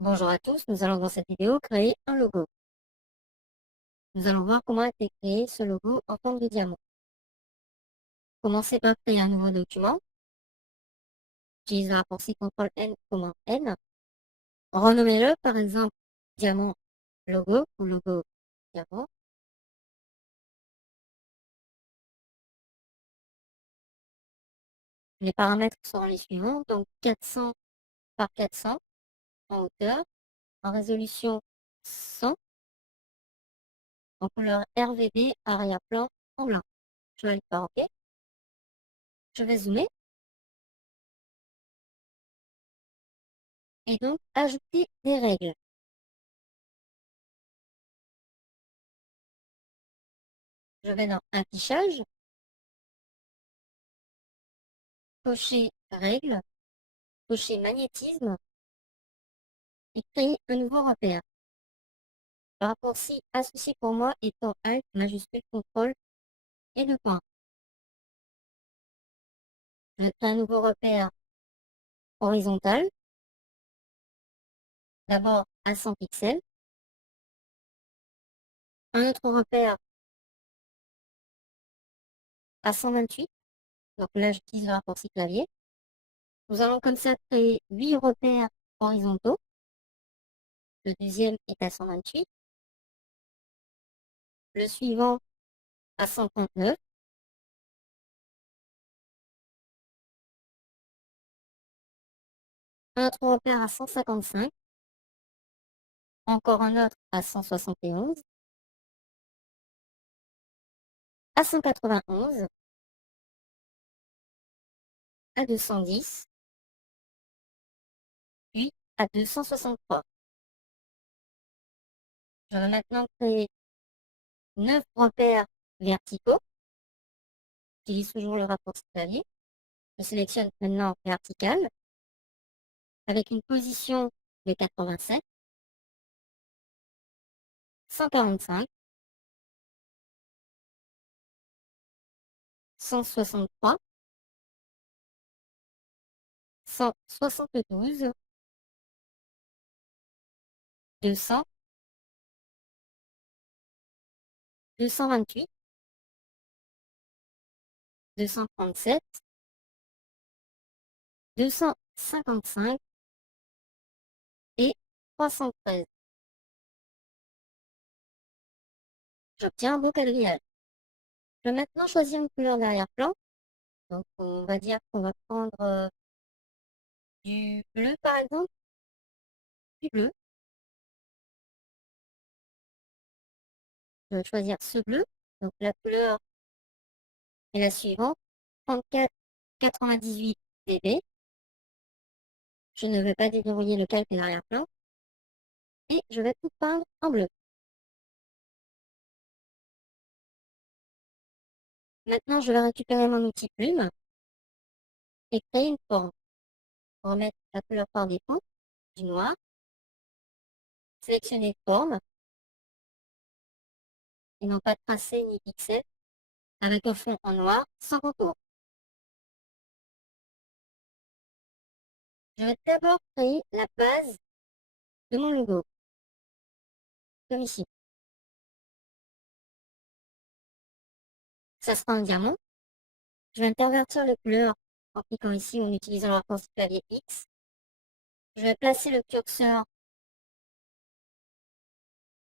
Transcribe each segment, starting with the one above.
Bonjour à tous, nous allons dans cette vidéo créer un logo. Nous allons voir comment a été créé ce logo en forme de diamant. Commencez par créer un nouveau document. Utilisez le raccourci CTRL-N, commande N. Renommez-le par exemple diamant logo ou logo diamant. Les paramètres seront les suivants, donc 400 par 400 en hauteur, en résolution 100, en couleur RGB, arrière-plan en blanc. Je vais faire OK. Je vais zoomer et donc ajouter des règles. Je vais dans Affichage, cocher Règles, cocher Magnétisme et créer un nouveau repère. Le raccourci associé pour moi étant Alt, majuscule, CTRL et 2 points. Je crée un nouveau repère horizontal, d'abord à 100 pixels. Un autre repère à 128, donc là j'utilise le raccourci clavier. Nous allons comme ça créer 8 repères horizontaux. Le deuxième est à 128. Le suivant à 139. Un autre repère à 155. Encore un autre à 171. À 191. À 210. Puis à 263. Je vais maintenant créer 9 repères verticaux. J'utilise toujours le raccourci clavier. Je sélectionne maintenant vertical avec une position de 87, 145, 163, 172, 200, 228, 237, 255 et 313. J'obtiens un beau quadrillage. Je vais maintenant choisir une couleur d'arrière-plan. Donc on va dire qu'on va prendre du bleu par exemple. Du bleu. Je vais choisir ce bleu. Donc la couleur est la suivante. 34,98 dB. Je ne vais pas déverrouiller le calque et l'arrière-plan. Et je vais tout peindre en bleu. Maintenant, je vais récupérer mon outil plume et créer une forme. Remettre la couleur par défaut, du noir. Sélectionner forme. Et non pas tracé ni pixel. Avec un fond en noir sans contour. Je vais d'abord créer la base de mon logo. Comme ici. Ça sera un diamant. Je vais intervertir les couleurs en cliquant ici ou en utilisant le raccourci clavier X. Je vais placer le curseur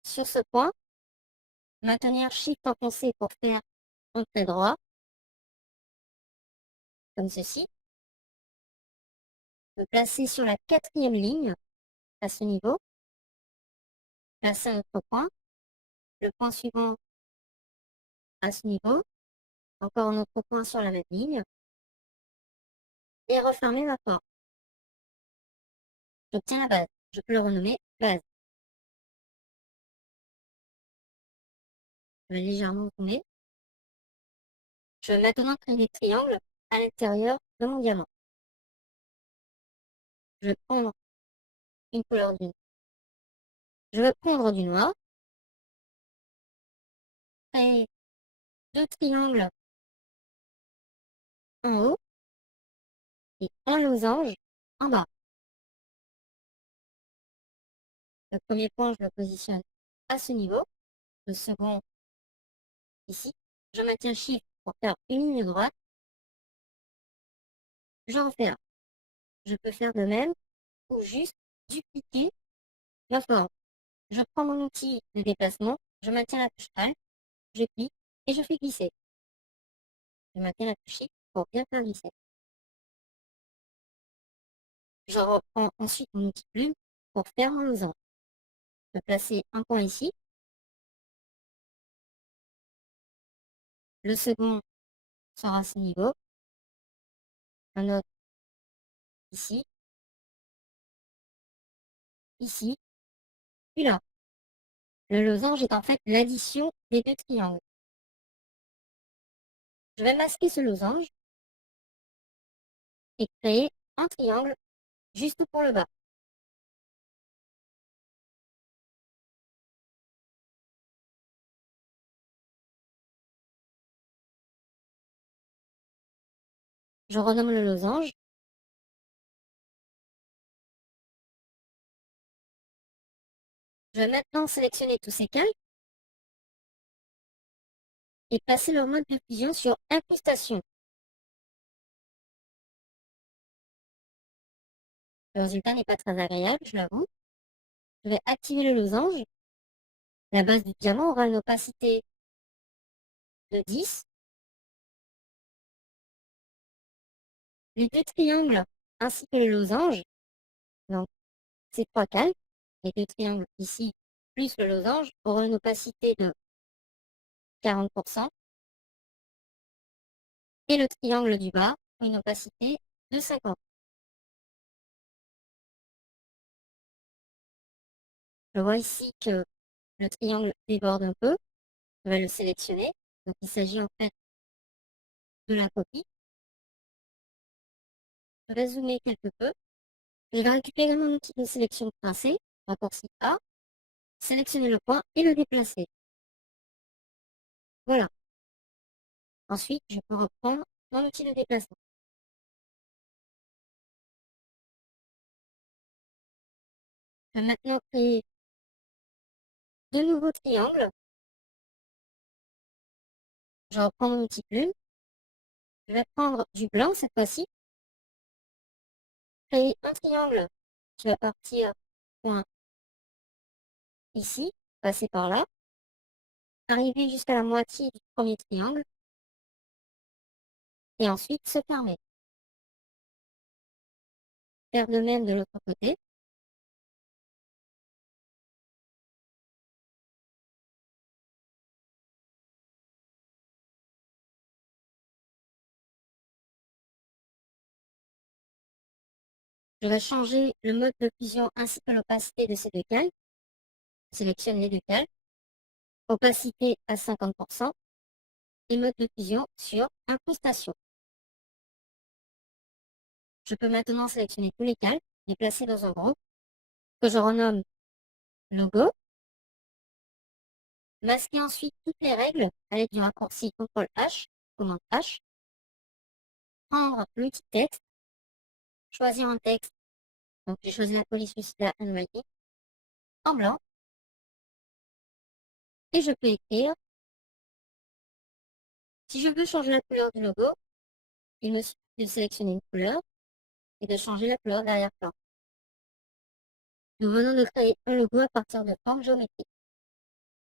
sur ce point. Maintenir Shift enfoncé pour faire un trait droit. Comme ceci. Me placer sur la 4e ligne à ce niveau. Placer un autre point. Le point suivant à ce niveau. Encore un autre point sur la même ligne. Et refermer ma porte. J'obtiens la base. Je peux le renommer base. Je vais légèrement zoomer. Je vais maintenant créer des triangles à l'intérieur de mon diamant. Je vais prendre une couleur du. Je vais prendre du noir. Créer 2 triangles en haut et un losange en bas. Le premier point, je le positionne à ce niveau. Le second, ici. Je maintiens Shift pour faire une ligne droite. Je refais là. Je peux faire de même ou juste dupliquer la forme. Je prends mon outil de déplacement, je maintiens la touche Alt, je clique et je fais glisser. Je maintiens la touche Shift pour bien faire glisser. Je reprends ensuite mon outil plume pour faire un losange. Je vais placer un point ici. Le second sera à ce niveau. Un autre ici. Ici. Puis là. Le losange est en fait l'addition des deux triangles. Je vais masquer ce losange et créer un triangle juste pour le bas. Je renomme le losange. Je vais maintenant sélectionner tous ces calques et passer leur mode de fusion sur incrustation. Le résultat n'est pas très agréable, je l'avoue. Je vais activer le losange. La base du diamant aura une opacité de 10. Les deux triangles ainsi que le losange, donc ces trois calques, les deux triangles ici plus le losange, auront une opacité de 40%. Et le triangle du bas a une opacité de 50. Je vois ici que le triangle déborde un peu. Je vais le sélectionner. Donc il s'agit en fait de la copie. Je vais zoomer quelque peu. Je vais récupérer mon outil de sélection tracé, raccourci A, sélectionner le point et le déplacer. Voilà. Ensuite, je peux reprendre mon outil de déplacement. Je vais maintenant créer de nouveaux triangles. Je reprends mon outil plume. Je vais prendre du blanc cette fois-ci. Créer un triangle qui va partir point ici, passer par là, arriver jusqu'à la moitié du premier triangle et ensuite se fermer. Faire de même de l'autre côté. Je vais changer le mode de fusion ainsi que l'opacité de ces deux calques. Sélectionne les deux calques. Opacité à 50% et mode de fusion sur incrustation. Je peux maintenant sélectionner tous les calques, les placer dans un groupe que je renomme logo. Masquer ensuite toutes les règles à l'aide du raccourci CTRL-H, commande H. Prendre l'outil texte, choisir un texte. Donc j'ai choisi la police suicida handwriting en blanc. Et je peux écrire. Si je veux changer la couleur du logo, il me suffit de sélectionner une couleur et de changer la couleur d'arrière-plan. Nous venons de créer un logo à partir de formes géométriques.